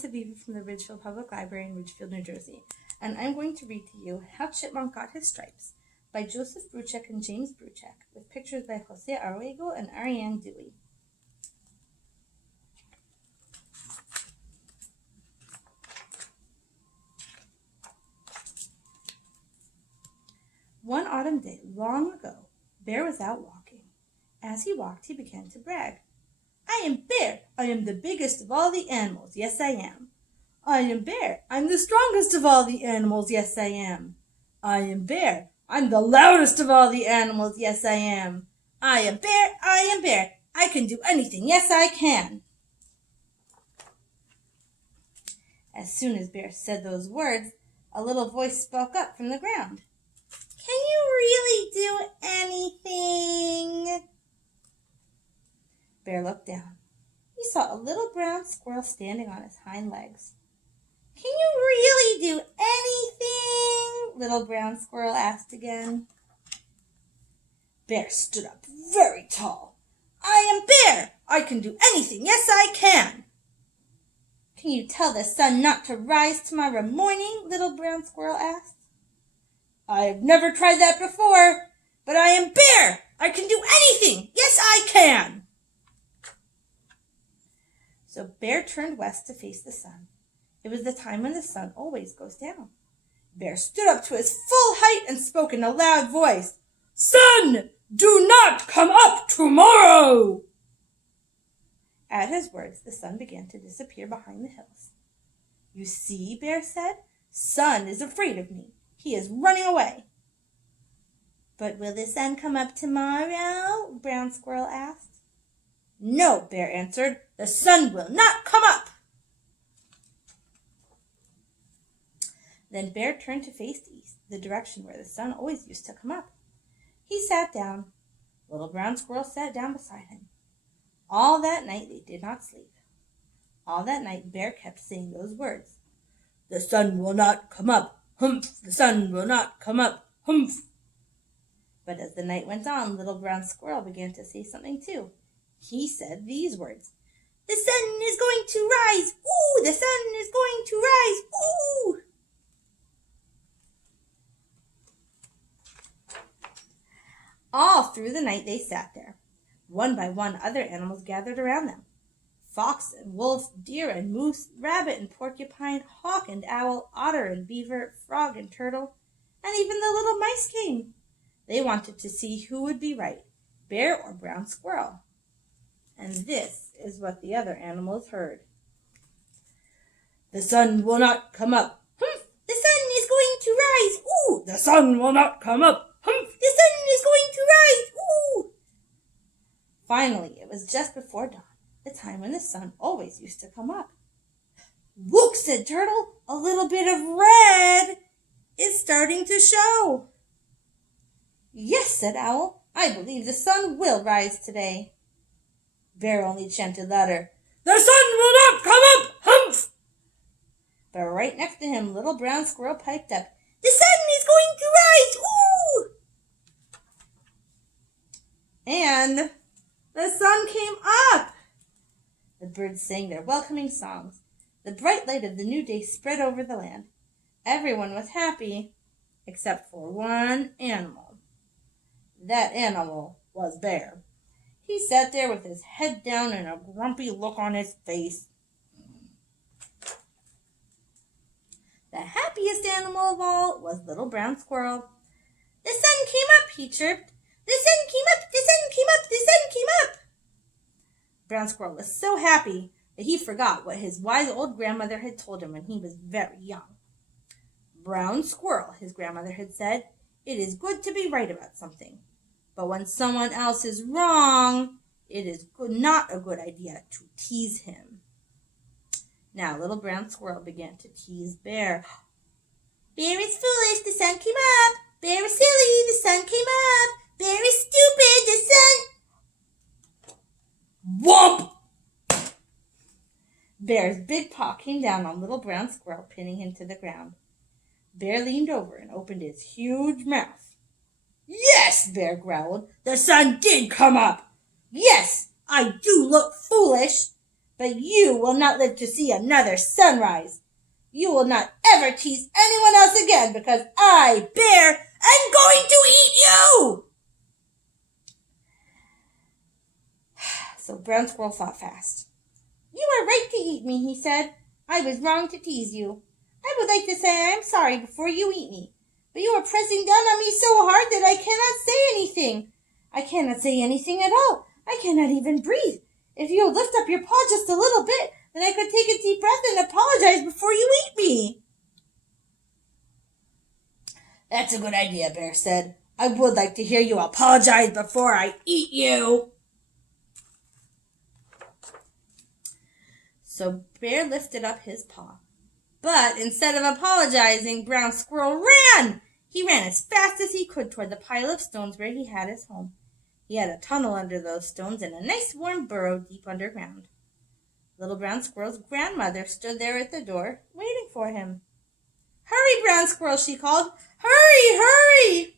Miss Aviva from the Ridgefield Public Library in Ridgefield, New Jersey, and I'm going to read to you How Chipmunk Got His Stripes by Joseph Bruchek and James Bruchek, with pictures by Jose Arrego and Ariane Dewey. One autumn day, long ago, Bear was out walking. As he walked, he began to brag. "I am Bear. I am the biggest of all the animals. Yes, I am. I am Bear. I'm the strongest of all the animals. Yes, I am. I am Bear. I'm the loudest of all the animals. Yes, I am. I am Bear. I am Bear. I can do anything. Yes, I can." As soon as Bear said those words, a little voice spoke up from the ground. "Can you really do anything?" Bear looked down. He saw a little brown squirrel standing on his hind legs. "Can you really do anything?" Little brown squirrel asked again. Bear stood up very tall. "I am Bear. I can do anything. Yes, I can." "Can you tell the sun not to rise tomorrow morning?" Little brown squirrel asked. "I've never tried that before, but I am Bear. I can do anything. Yes, I can." So Bear turned west to face the sun. It was the time when the sun always goes down. Bear stood up to his full height and spoke in a loud voice. "Sun, do not come up tomorrow!" At his words, the sun began to disappear behind the hills. "You see," Bear said, "Sun is afraid of me. He is running away." "But will the sun come up tomorrow?" Brown Squirrel asked. "No," Bear answered, "the sun will not come up." Then Bear turned to face east, the direction where the sun always used to come up. He sat down. Little Brown Squirrel sat down beside him. All that night they did not sleep. All that night Bear kept saying those words. "The sun will not come up. Humph! The sun will not come up. Humph!" But as the night went on, Little Brown Squirrel began to say something too. He said these words. "The sun is going to rise. Ooh! The sun is going to rise. Ooh!" All through the night they sat there. One by one other animals gathered around them. Fox and wolf, deer and moose, rabbit and porcupine, hawk and owl, otter and beaver, frog and turtle, and even the little mice came. They wanted to see who would be right, Bear or Brown Squirrel. And this is what the other animals heard. "The sun will not come up. Humph! The sun is going to rise. Ooh! The sun will not come up. Humph! The sun is going to rise. Ooh!" Finally, it was just before dawn, the time when the sun always used to come up. "Look," said Turtle, "a little bit of red is starting to show." "Yes," said Owl, "I believe the sun will rise today." Bear only chanted louder, "The sun will not come up, humph!" But right next to him, Little Brown Squirrel piped up, "The sun is going to rise, ooh!" And the sun came up. The birds sang their welcoming songs. The bright light of the new day spread over the land. Everyone was happy, except for one animal. That animal was Bear. He sat there with his head down and a grumpy look on his face. The happiest animal of all was Little Brown Squirrel. "The sun came up," he chirped. "The sun came up, the sun came up, the sun came up." Brown Squirrel was so happy that he forgot what his wise old grandmother had told him when he was very young. "Brown Squirrel," his grandmother had said, "it is good to be right about something. But when someone else is wrong, it is not a good idea to tease him." Now Little Brown Squirrel began to tease Bear. "Bear is foolish, the sun came up. Bear is silly, the sun came up. Bear is stupid, the sun..." Whomp! Bear's big paw came down on Little Brown Squirrel, pinning him to the ground. Bear leaned over and opened his huge mouth. "Yes," Bear growled, "the sun did come up. Yes, I do look foolish, but you will not live to see another sunrise. You will not ever tease anyone else again, because I, Bear, am going to eat you!" So Brown Squirrel thought fast. "You are right to eat me," he said. "I was wrong to tease you. I would like to say I am sorry before you eat me, but you are pressing down on me so hard that I cannot say anything. I cannot say anything at all. I cannot even breathe. If you would lift up your paw just a little bit, then I could take a deep breath and apologize before you eat me." "That's a good idea," Bear said. "I would like to hear you apologize before I eat you." So Bear lifted up his paw. But instead of apologizing, Brown Squirrel ran! He ran as fast as he could toward the pile of stones where he had his home. He had a tunnel under those stones and a nice warm burrow deep underground. Little Brown Squirrel's grandmother stood there at the door, waiting for him. "Hurry, Brown Squirrel," she called. "Hurry, hurry!"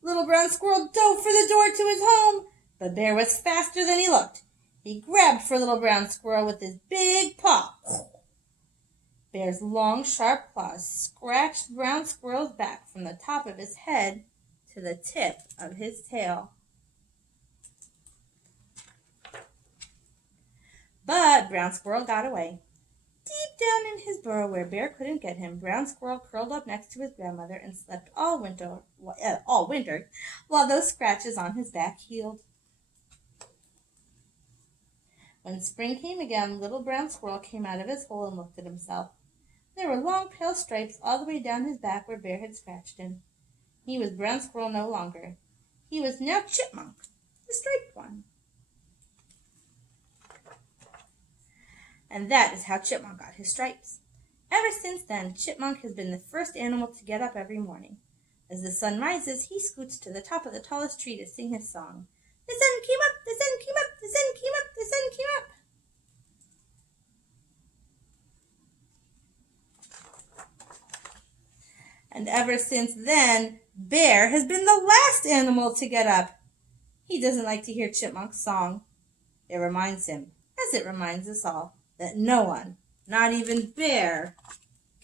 Little Brown Squirrel dove for the door to his home, but Bear was faster than he looked. He grabbed for Little Brown Squirrel with his big paw. Bear's long, sharp claws scratched Brown Squirrel's back from the top of his head to the tip of his tail. But Brown Squirrel got away. Deep down in his burrow where Bear couldn't get him, Brown Squirrel curled up next to his grandmother and slept all winter while those scratches on his back healed. When spring came again, Little Brown Squirrel came out of his hole and looked at himself. There were long pale stripes all the way down his back where Bear had scratched him. He was Brown Squirrel no longer. He was now Chipmunk, the striped one. And that is how Chipmunk got his stripes. Ever since then, Chipmunk has been the first animal to get up every morning. As the sun rises, he scoots to the top of the tallest tree to sing his song. The sun came up, the sun came up, the sun came up, the sun came up. And ever since then, Bear has been the last animal to get up. He doesn't like to hear Chipmunk's song. It reminds him, as it reminds us all, that no one, not even Bear,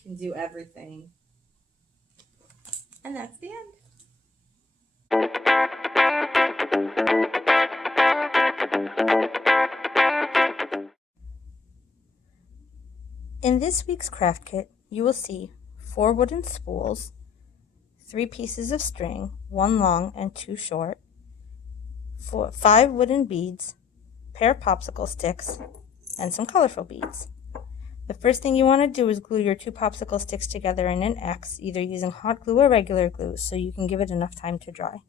can do everything. And that's the end. In this week's craft kit, you will see 4 wooden spools, 3 pieces of string, 1 long and 2 short, 5 wooden beads, a pair of popsicle sticks, and some colorful beads. The first thing you want to do is glue your 2 popsicle sticks together in an X, either using hot glue or regular glue, so you can give it enough time to dry.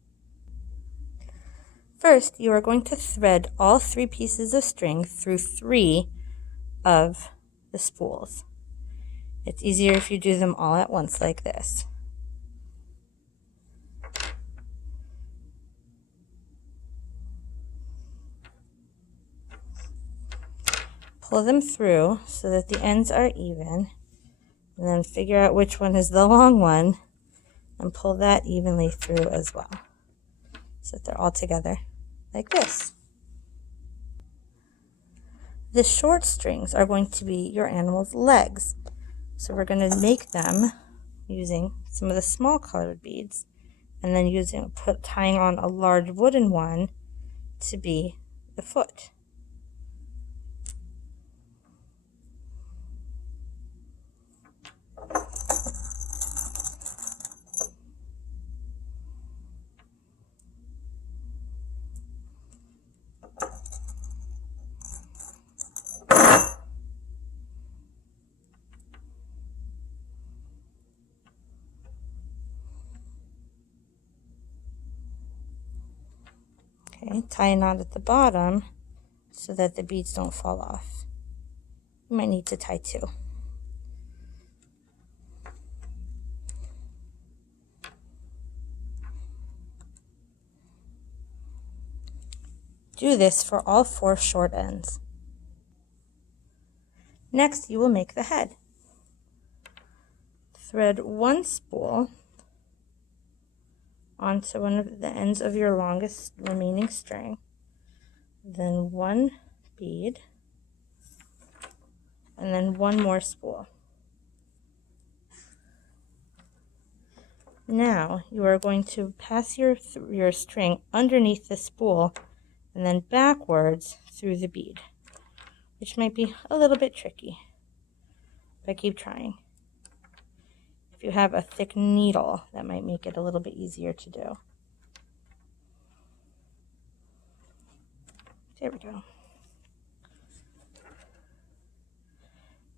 First, you are going to thread all 3 pieces of string through 3 of the spools. It's easier if you do them all at once like this. Pull them through so that the ends are even, and then figure out which one is the long one and pull that evenly through as well, so that they're all together like this. The short strings are going to be your animal's legs. So we're going to make them using some of the small colored beads and then tying on a large wooden one to be the foot. Okay, tie a knot at the bottom so that the beads don't fall off. You might need to tie 2. Do this for all 4 short ends. Next, you will make the head. Thread 1 spool onto one of the ends of your longest remaining string. then one bead, and then one more spool. Now you are going to pass your string underneath the spool and then backwards through the bead, which might be a little bit tricky, but keep trying. If you have a thick needle, that might make it a little bit easier to do. There we go.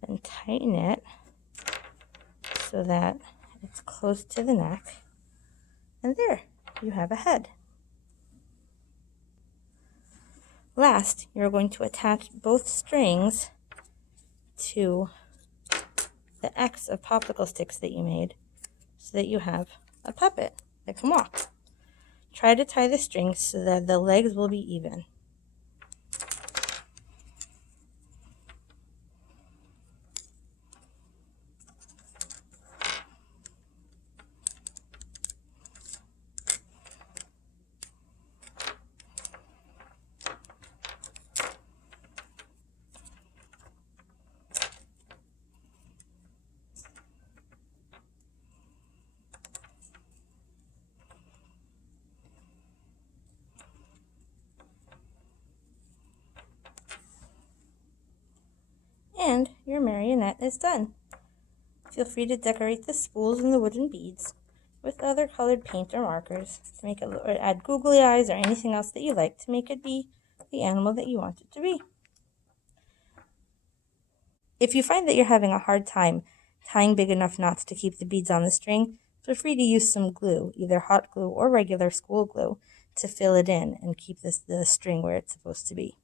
Then tighten it so that it's close to the neck, and there, you have a head. Last, you're going to attach both strings to the X of popsicle sticks that you made so that you have a puppet that can walk. Try to tie the strings so that the legs will be even. And your marionette is done. Feel free to decorate the spools and the wooden beads with other colored paint or markers to make it, or add googly eyes or anything else that you like to make it be the animal that you want it to be. If you find that you're having a hard time tying big enough knots to keep the beads on the string, feel free to use some glue, either hot glue or regular school glue, to fill it in and keep the string where it's supposed to be.